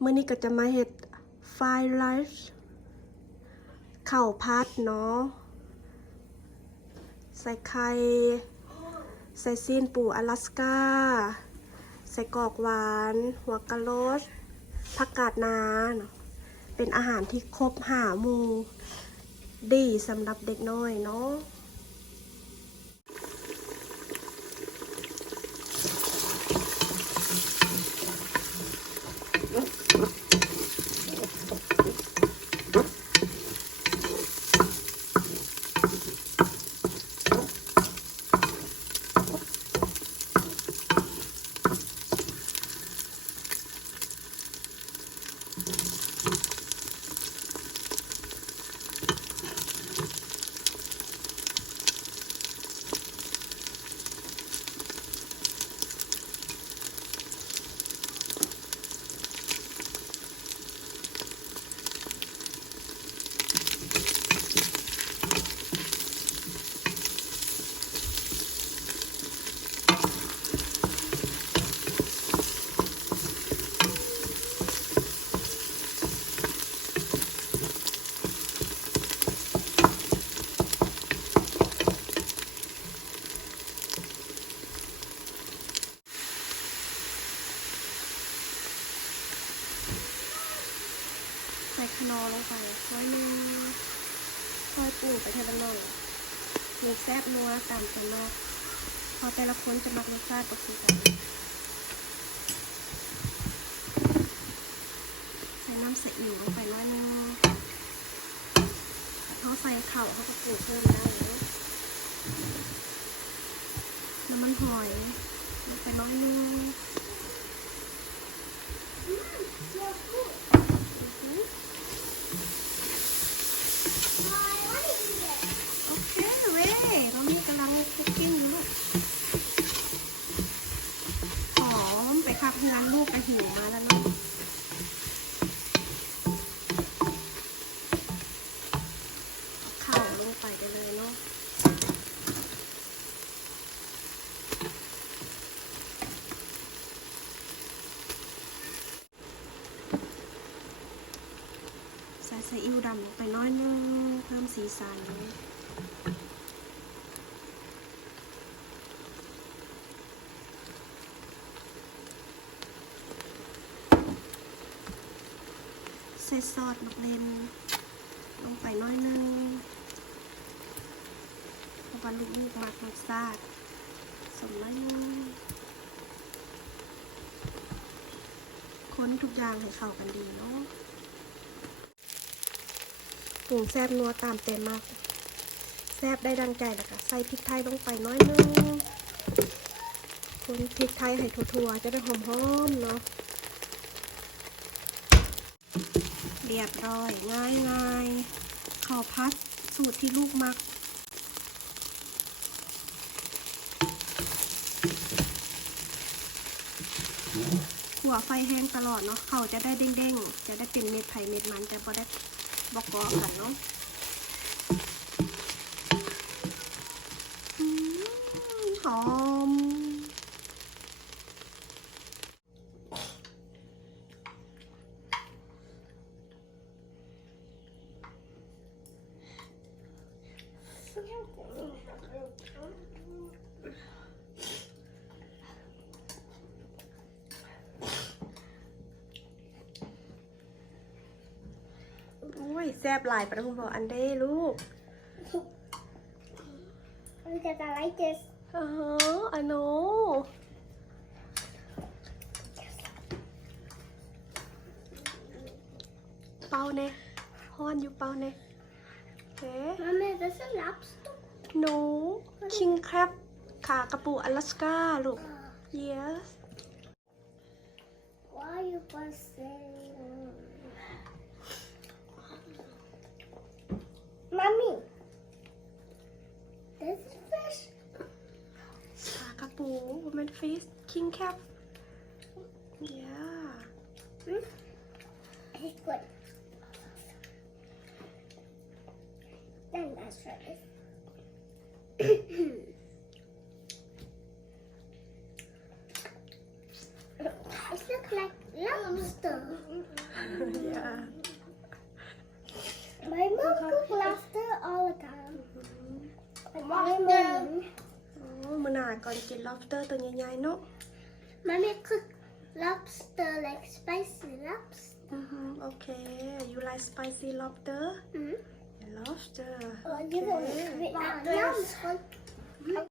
เมื่อนี้ก็จะมาเห็ดไฟไลฟ์เข้าวพัดเนาะ ใส่ไข่ ใส่ซีนปูอลาสกาใส่กรอกหวาน หัวกะโหลดผักกาดนาเนเป็นอาหารที่ครบหาหมู ดีสำหรับเด็กน้อยเนาะ ขนอลงไปน้อยหนึงค่อยปรุงไปเทละหน่อยมีแซ่บนัวตามกันมากพอแต่ละคนจะมักรสชาติก็คือกันใส่น้ำใส่อิ่วลงไปน้อยหนึงเขาใส่เข่าเขาก็ปรุงเพิ่มได้เนอะน้ำมันหอยลงไปน้อยหนึง โอเคเว้ยเรามี กิ้งลูกหอมไปขับเฮือนลูกไปหิวมาแล้วลูกเอาข้าวลงไปได้เลยเนาะใส่ซีอิ๊วดำลงไปน้อยนึงเพิ่มสีสัน ส่ซอสมักเลนลงไปน้อยนึงเพราะว่าลูกๆมักรสชาติสมน้อยนึงคนทุกอย่างให้เข้ากันดีเนาะปรุงแซ่บนัวตามเต็มมาก แซ่บได้ดังใจแล้วก็ใส่พริกไทยลงไปน้อยนึงคนพริกไทยให้ทั่วๆจะได้หอมๆเนาะ เรียบร้อยง่ายง่ายข้าวพัดสูตรที่ลูกมัก หัวไฟแห้งตลอดเนาะเขาจะได้เด้งๆ จะได้เป็นเม็ดไผ่เม็ดมันแต่พอได้บอกกอกันเนาะอืมหอม โอ้ยแซบหลายไปแล้วคุณบอกอันเด้ลูก Because I like this. อ๋ออันโน เป่าเน่ฮอนอยู่เป่าเน่เฮ้ Mommy, this is lobster. หนูคิงแครบขากระปูอลาสกาลูก yes Why are you fussing? Mommy, this is fish. ขากระปูมันฟิสคิงแคป yeah Hmm? It's good. Then that's right. It looks like lobster. yeah My mom cooks lobster all the time. But my mom, โอ้มือหนาก่อนกิน lobster ตัวใหญ่ๆเนาะ mommy cook lobster like spicy lobster. อือฮึโอเค you like spicy lobster Mm -hmm. Lobster Oh, you Okay. want Vietnam?